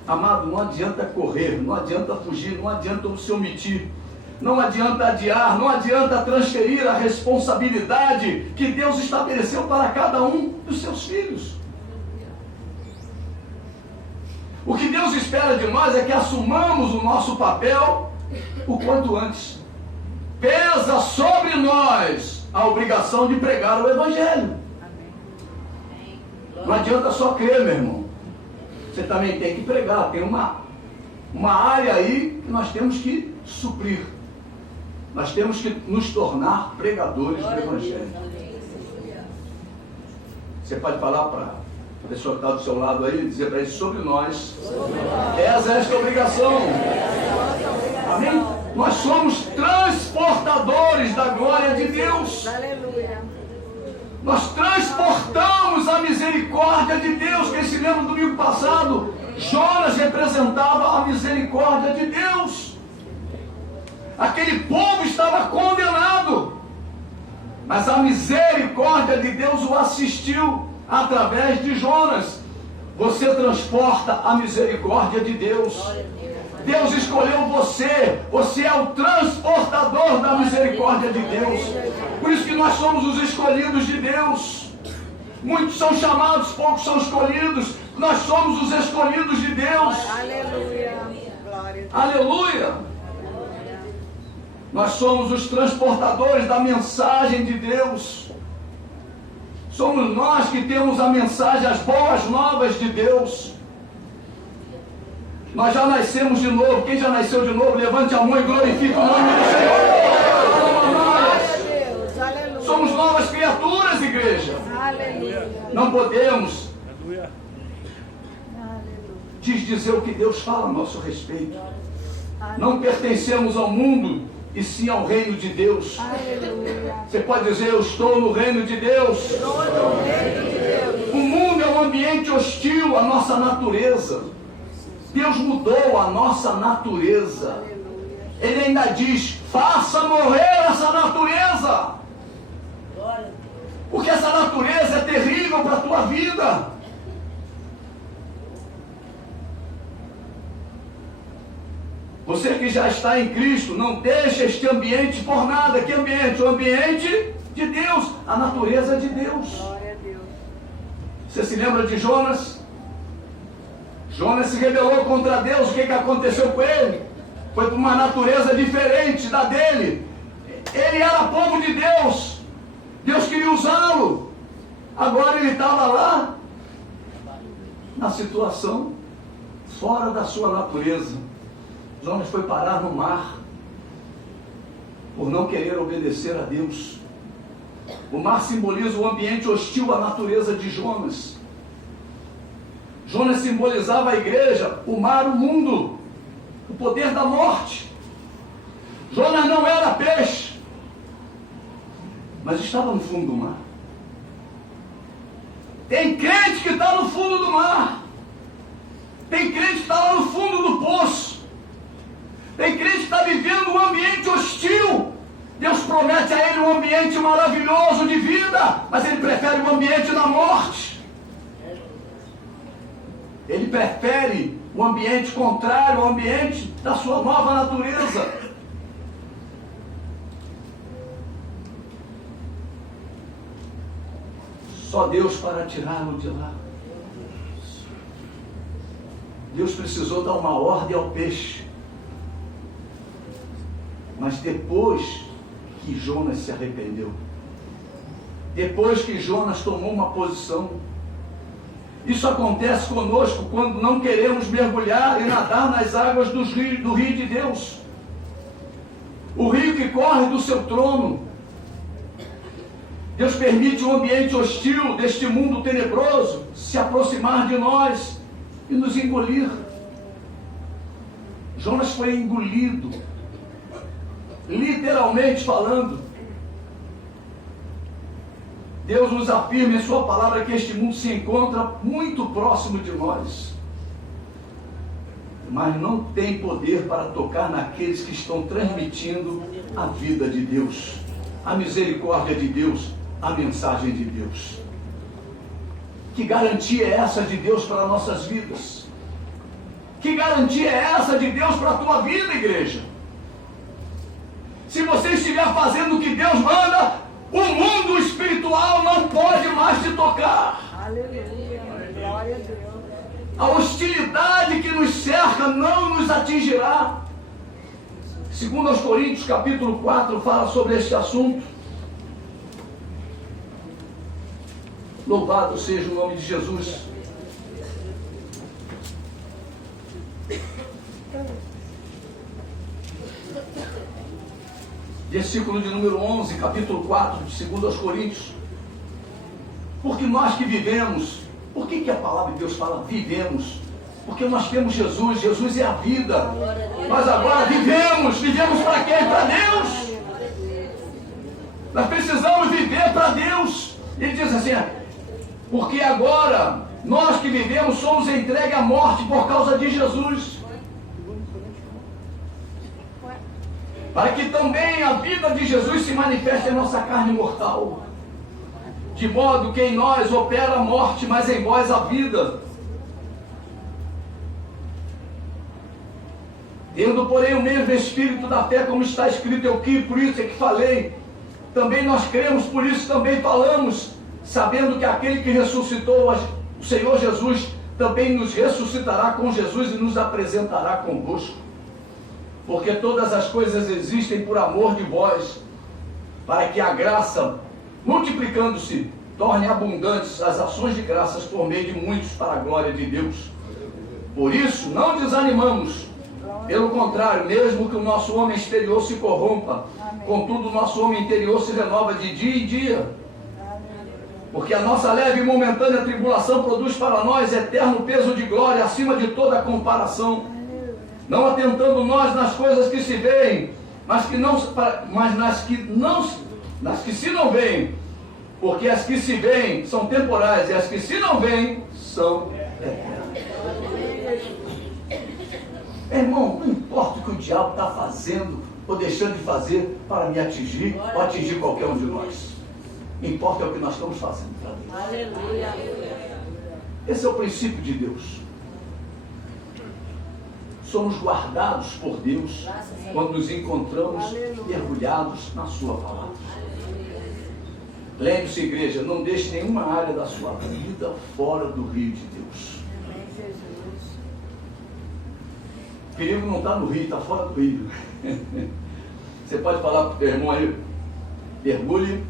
Amado, não adianta correr, não adianta fugir, não adianta se omitir, não adianta adiar, não adianta transferir a responsabilidade que Deus estabeleceu para cada um dos seus filhos. O que Deus espera de nós é que assumamos o nosso papel o quanto antes. Pesa sobre nós a obrigação de pregar o Evangelho. Não adianta só crer, meu irmão. Você também tem que pregar. Tem uma área aí que nós temos que suprir. Nós temos que nos tornar pregadores do Evangelho. Você pode falar para a pessoa que está do seu lado aí, dizer para ele: sobre nós, esta obrigação. Amém? Nós somos transportadores da glória de Deus. Aleluia. Nós transportamos a misericórdia de Deus. Quem se lembra do domingo passado? Jonas representava a misericórdia de Deus. Aquele povo estava condenado, mas a misericórdia de Deus o assistiu através de Jonas. Você transporta a misericórdia de Deus. Deus escolheu você. Você é o transportador da misericórdia de Deus. Por isso que nós somos os escolhidos de Deus. Muitos são chamados, poucos são escolhidos. Nós somos os escolhidos de Deus. Aleluia. Glória. Aleluia. Nós somos os transportadores da mensagem de Deus. Somos nós que temos a mensagem, as boas novas de Deus. Nós já nascemos de novo. Quem já nasceu de novo, levante a mão e glorifique o nome do Senhor. Somos novas criaturas, igreja. Não podemos desdizer o que Deus fala a nosso respeito. Não pertencemos ao mundo, e sim ao reino de Deus. Você pode dizer: eu estou no reino de Deus. O mundo é um ambiente hostil à nossa natureza. Deus mudou a nossa natureza. Ele ainda diz: faça morrer essa natureza. Porque essa natureza é terrível para a tua vida. Você que já está em Cristo, não deixa este ambiente por nada. Que ambiente? O ambiente de Deus, a natureza de Deus. Glória a Deus. Você se lembra de Jonas? Jonas se rebelou contra Deus. O que aconteceu com ele? Foi para uma natureza diferente da dele. Ele era povo de Deus. Deus queria usá-lo. Agora ele estava lá, na situação fora da sua natureza. Jonas foi parar no mar por não querer obedecer a Deus. O mar simboliza o ambiente hostil à natureza de Jonas. Jonas simbolizava a igreja, o mar, o mundo, o poder da morte. Jonas não era peixe, mas estava no fundo do mar. Tem crente que está no fundo do mar. Tem crente que está lá no fundo do poço. Tem crente que está vivendo um ambiente hostil. Deus promete a ele um ambiente maravilhoso de vida, mas ele prefere o ambiente da morte. Ele prefere o ambiente contrário, o ambiente da sua nova natureza. Só Deus para tirá-lo de lá. Deus precisou dar uma ordem ao peixe. Mas depois que Jonas se arrependeu, depois que Jonas tomou uma posição, isso acontece conosco quando não queremos mergulhar e nadar nas águas do rio de Deus. o rio que corre do seu trono. Deus permite um ambiente hostil deste mundo tenebroso se aproximar de nós e nos engolir. Jonas foi engolido, literalmente falando. Deus nos afirma em sua palavra que este mundo se encontra muito próximo de nós, mas não tem poder para tocar naqueles que estão transmitindo a vida de Deus, a misericórdia de Deus, a mensagem de Deus. Que garantia é essa de Deus para nossas vidas? Que garantia é essa de Deus para a tua vida, igreja? Se você estiver fazendo o que Deus manda, o mundo espiritual não pode mais te tocar. Aleluia. Glória a Deus. A hostilidade que nos cerca não nos atingirá. Segundo aos Coríntios, capítulo 4, fala sobre este assunto. Louvado seja o nome de Jesus. Versículo de número 11, capítulo 4, de 2 aos Coríntios. Porque nós que vivemos, por que a palavra de Deus fala vivemos? Porque nós temos Jesus, Jesus é a vida. Nós agora vivemos para quem? Para Deus. Nós precisamos viver para Deus. Ele diz assim, porque agora nós que vivemos somos entregues à morte por causa de Jesus, para que também a vida de Jesus se manifeste em nossa carne mortal, de modo que em nós opera a morte, mas em vós a vida. Tendo, porém, o mesmo Espírito da fé, como está escrito, eu que por isso é que falei, também nós cremos, por isso também falamos, sabendo que aquele que ressuscitou o Senhor Jesus, também nos ressuscitará com Jesus e nos apresentará convosco. Porque todas as coisas existem por amor de vós, para que a graça, multiplicando-se, torne abundantes as ações de graças por meio de muitos para a glória de Deus. Por isso, não desanimamos. Pelo contrário, mesmo que o nosso homem exterior se corrompa, contudo o nosso homem interior se renova de dia em dia. Porque a nossa leve e momentânea tribulação produz para nós eterno peso de glória acima de toda comparação. Não atentando nós nas coisas que se veem, mas nas que se não veem, porque as que se veem são temporais e as que se não veem são eternas. Irmão, não importa o que o diabo está fazendo ou deixando de fazer para me atingir ou atingir qualquer um de nós. Importa é o que nós estamos fazendo para Deus. Aleluia. Esse é o princípio de Deus. Somos guardados por Deus quando nos encontramos mergulhados na sua palavra. Lembre-se, igreja, não deixe nenhuma área da sua vida fora do rio de Deus. O perigo não está no rio, está fora do rio. Você pode falar para o teu irmão aí, mergulhe,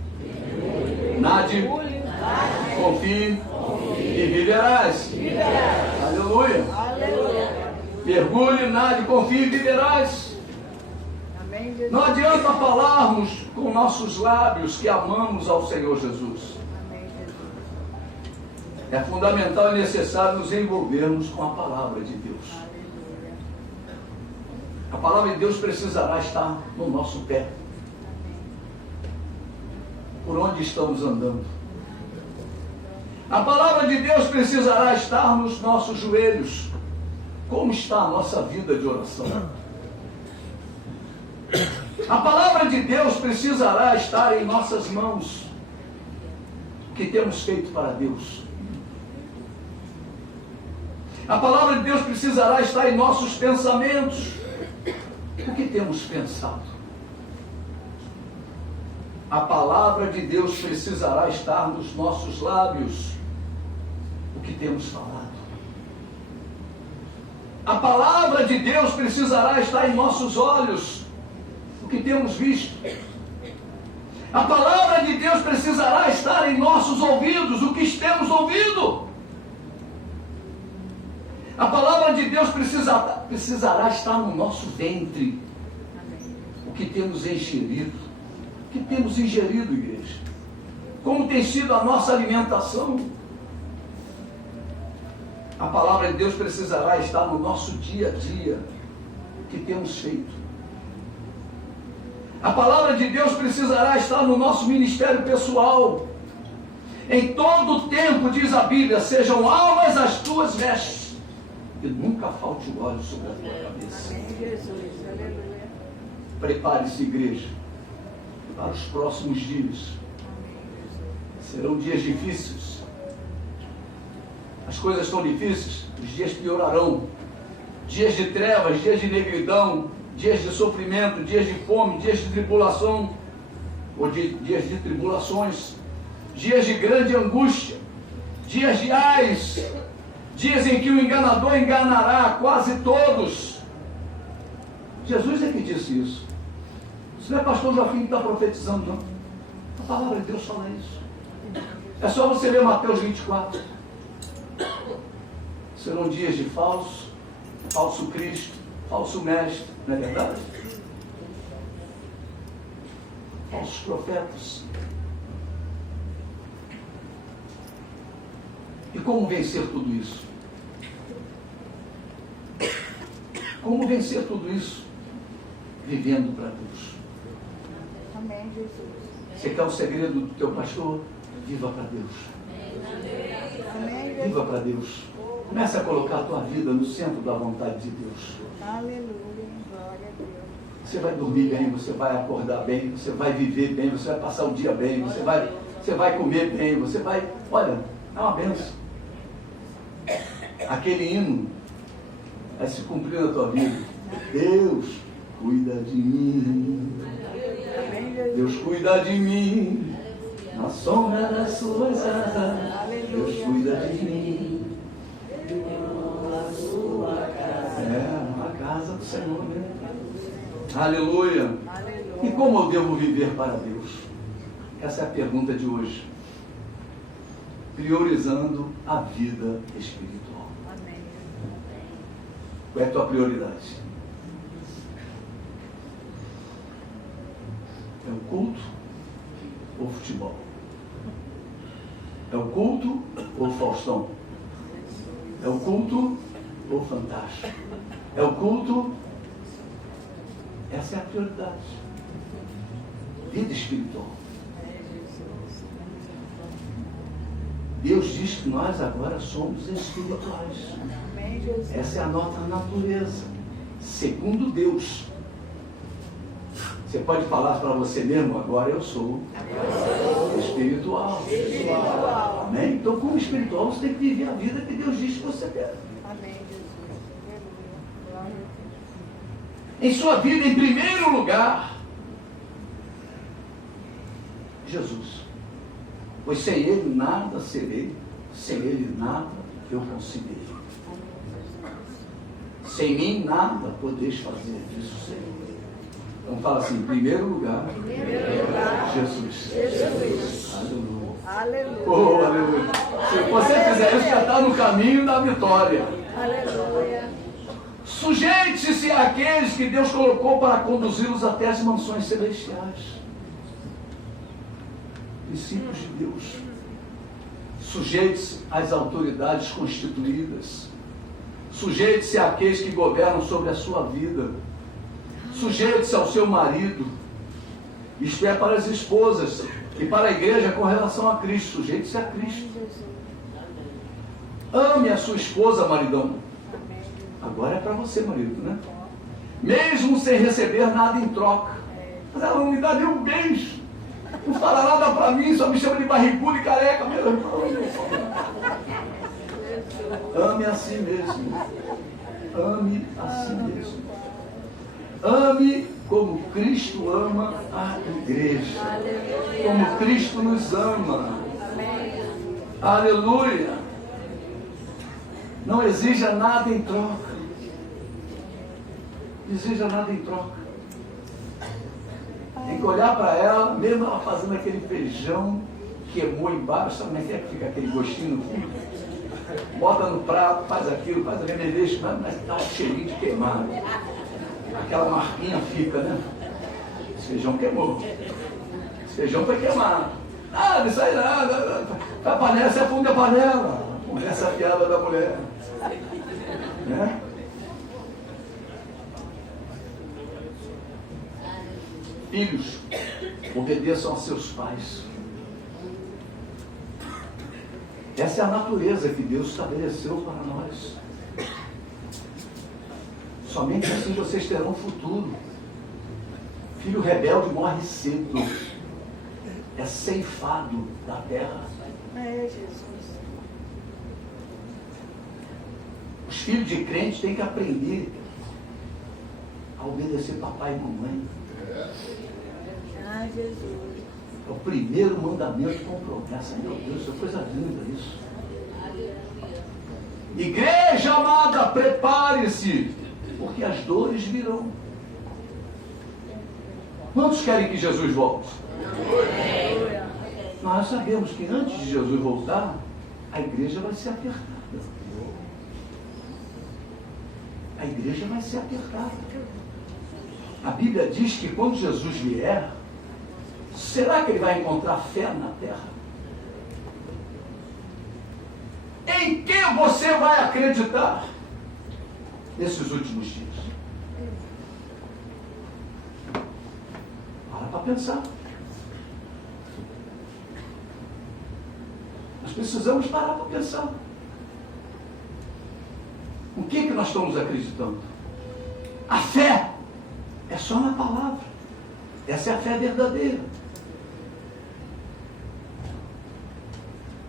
nade, confie e viverás. Aleluia. Mergulhe, nade, confie e viverás. Não adianta falarmos com nossos lábios que amamos ao Senhor Jesus. É fundamental e necessário nos envolvermos com a palavra de Deus. A palavra de Deus precisará estar no nosso pé. Por onde estamos andando. A palavra de Deus precisará estar nos nossos joelhos. Como está a nossa vida de oração? A palavra de Deus precisará estar em nossas mãos. O que temos feito para Deus? A palavra de Deus precisará estar em nossos pensamentos. O que temos pensado? A palavra de Deus precisará estar nos nossos lábios. O que temos falado? A palavra de Deus precisará estar em nossos olhos. O que temos visto? A palavra de Deus precisará estar em nossos ouvidos. O que temos ouvido? A palavra de Deus precisará estar no nosso ventre. o que temos ingerido. O que temos ingerido, igreja? Como tem sido a nossa alimentação? A palavra de Deus precisará estar no nosso dia a dia. O que temos feito? A palavra de Deus precisará estar no nosso ministério pessoal. Em todo o tempo, diz a Bíblia, sejam alvas as tuas vestes, e nunca falte o óleo sobre a tua cabeça. Amém, Jesus. Aleluia. Prepare-se, igreja, para os próximos dias. Serão dias difíceis. As coisas estão difíceis, os dias piorarão. Dias de trevas, dias de negridão, dias de sofrimento, dias de fome, dias de tribulação, dias de tribulações, dias de grande angústia, dias de ais, dias em que o enganador enganará quase todos. Jesus é que disse isso. Isso não é pastor Joaquim que está profetizando, não. A palavra de Deus fala isso. É só você ler Mateus 24. Serão dias de falso Cristo, falso mestre, não é verdade? Falsos profetas. E como vencer tudo isso? Como vencer tudo isso? Vivendo para Deus. Amém, Jesus. Você quer o segredo do teu pastor? Viva para Deus. Amém, Jesus. Viva para Deus. Comece a colocar a tua vida no centro da vontade de Deus. Aleluia. Glória a Deus. Você vai dormir bem, você vai acordar bem, você vai viver bem, você vai passar o dia bem, você vai comer bem, você vai... Olha, é uma bênção. Aquele hino vai se cumprir na tua vida. Deus cuida de mim. Amém, Jesus. Deus cuida de mim. Na sombra das suas asas. Deus cuida de mim. É uma casa do Senhor, né? Aleluia. Aleluia. E como eu devo viver para Deus? Essa é a pergunta de hoje. Priorizando a vida espiritual. Amém. Qual é a tua prioridade? É o culto ou o futebol? É o culto ou o Faustão? É o culto ou o Fantástico? É o culto? Essa é a prioridade. Vida espiritual. Deus diz que nós agora somos espirituais. Amém, Jesus. Essa é a nossa natureza. Segundo Deus. Você pode falar para você mesmo, agora eu sou espiritual. Amém? Então, como espiritual, você tem que viver a vida que Deus diz que você quer. Amém, Jesus. Aleluia. Glória a Deus. Em sua vida, em primeiro lugar, Jesus. Pois sem Ele nada serei, sem Ele nada eu conseguirei. Sem mim nada podeis fazer, disso Senhor. Então fala assim, em primeiro lugar, Jesus. Aleluia. Aleluia. Oh, aleluia. Se você fizer isso, já está no caminho da vitória. Aleluia. Sujeite-se àqueles que Deus colocou para conduzi-los até as mansões celestiais. Princípios de Deus. Sujeite-se às autoridades constituídas. Sujeite-se àqueles que governam sobre a sua vida. Sujeite-se ao seu marido. Isto é para as esposas e para a igreja com relação a Cristo. Sujeite-se a Cristo. Ame a sua esposa, maridão. Agora é para você, marido, né? Mesmo sem receber nada em troca. Mas ela não me dá nenhum beijo. Não fala nada para mim, só me chama de barrigudo e careca mesmo. Ame a si mesmo. Ame a si mesmo. Ame como Cristo ama a igreja. Como Cristo nos ama. Aleluia. Não exija nada em troca. Exija nada em troca. Tem que olhar para ela, mesmo ela fazendo aquele feijão, queimou embaixo, sabe como é que fica aquele gostinho no fundo? Bota no prato, faz aquilo, faz aquele meio, mas dá um cheirinho de queimado. Aquela marquinha fica, né? Esse feijão queimou. Esse feijão foi queimado. Ah, isso aí nada. A panela, você afunda a panela. Essa é a piada da mulher. Né? Filhos, obedeçam aos seus pais. Essa é a natureza que Deus estabeleceu para nós. Somente assim vocês terão um futuro. Filho rebelde morre cedo. É ceifado da terra. É, Jesus. Os filhos de crente têm que aprender a obedecer papai e mamãe. Ah, Jesus. É o primeiro mandamento com promessa. Meu Deus, isso é coisa linda isso. Igreja amada, prepare-se, porque as dores virão. Quantos querem que Jesus volte? Nós sabemos que antes de Jesus voltar, a igreja vai ser apertada. A igreja vai ser apertada. A Bíblia diz que quando Jesus vier, será que ele vai encontrar fé na terra? Em que você vai acreditar nesses últimos dias? Para pensar. Nós precisamos parar para pensar. O que nós estamos acreditando? A fé é só na palavra. Essa é a fé verdadeira.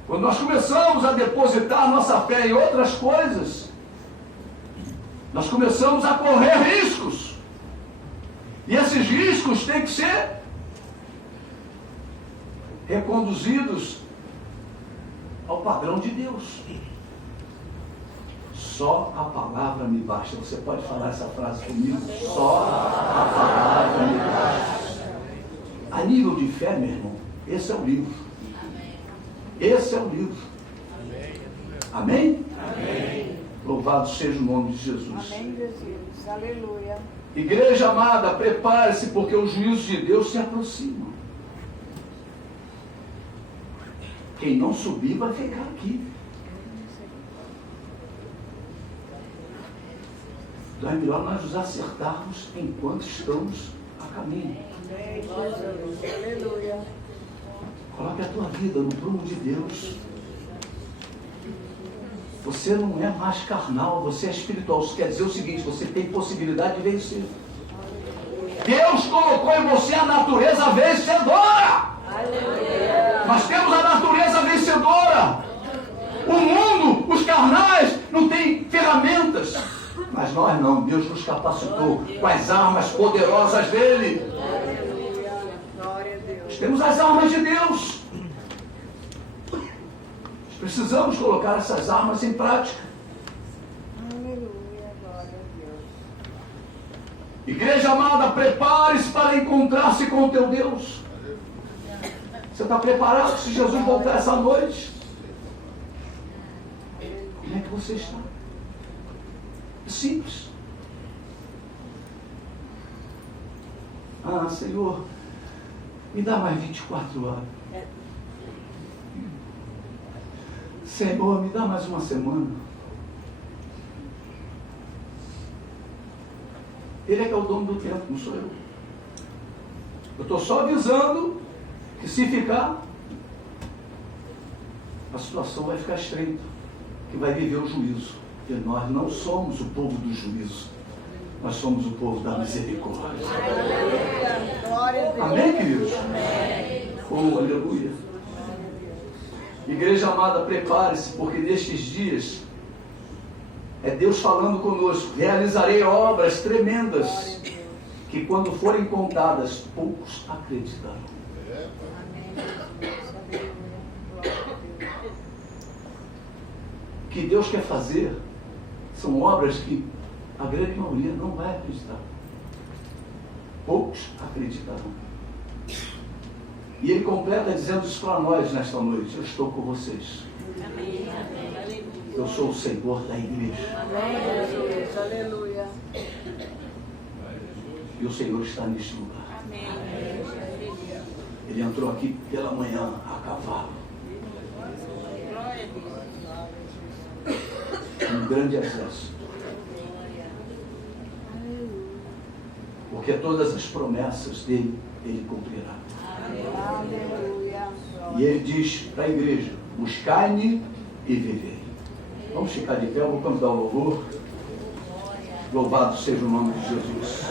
Quando nós começamos a depositar nossa fé em outras coisas, nós começamos a correr riscos. E esses riscos têm que ser reconduzidos ao padrão de Deus. Só a palavra me basta. Você pode falar essa frase comigo? Só a palavra me basta. A nível de fé, meu irmão, esse é o livro. Esse é o livro. Amém? Amém? Louvado seja o nome de Jesus. Amém, Jesus. Aleluia. Igreja amada, prepare-se, porque os juízos de Deus se aproximam. Quem não subir vai ficar aqui. Então é melhor nós nos acertarmos enquanto estamos a caminho. Amém, Jesus. Aleluia. Coloque a tua vida no prumo de Deus. Você não é mais carnal, você é espiritual. Isso quer dizer o seguinte: você tem possibilidade de vencer. Deus colocou em você a natureza vencedora. Aleluia. Nós temos a natureza vencedora. O mundo, os carnais, não têm ferramentas. Mas nós não. Deus nos capacitou com as armas poderosas dele. Aleluia. Glória a Deus. Nós temos as armas de Deus. Precisamos colocar essas armas em prática. Aleluia. Glória a Deus. Igreja amada, prepare-se para encontrar-se com o teu Deus. Você está preparado se Jesus voltar essa noite? Como é que você está? É simples. Ah, Senhor, me dá mais 24 horas. Senhor, me dá mais uma semana. Ele é que é o dono do tempo, não sou eu. Eu estou só avisando que se ficar, a situação vai ficar estreita, que vai viver o juízo. E nós não somos o povo do juízo, nós somos o povo da misericórdia. Aleluia. Glória a Deus. Amém, queridos? Oh, aleluia. Igreja amada, prepare-se, porque nestes dias é Deus falando conosco. Realizarei obras tremendas que, quando forem contadas, poucos acreditarão. O que Deus quer fazer são obras que a grande maioria não vai acreditar. Poucos acreditarão. E ele completa dizendo isso para nós nesta noite: eu estou com vocês. Eu sou o Senhor da igreja. Amém, Jesus. Aleluia. E o Senhor está neste lugar. Ele entrou aqui pela manhã a cavalo. Um grande exército. Porque todas as promessas dele, ele cumprirá. Aleluia. E ele diz para a igreja: buscai-me e vivei. Vamos ficar de pé, vou cantar o louvor. Louvado seja o nome de Jesus.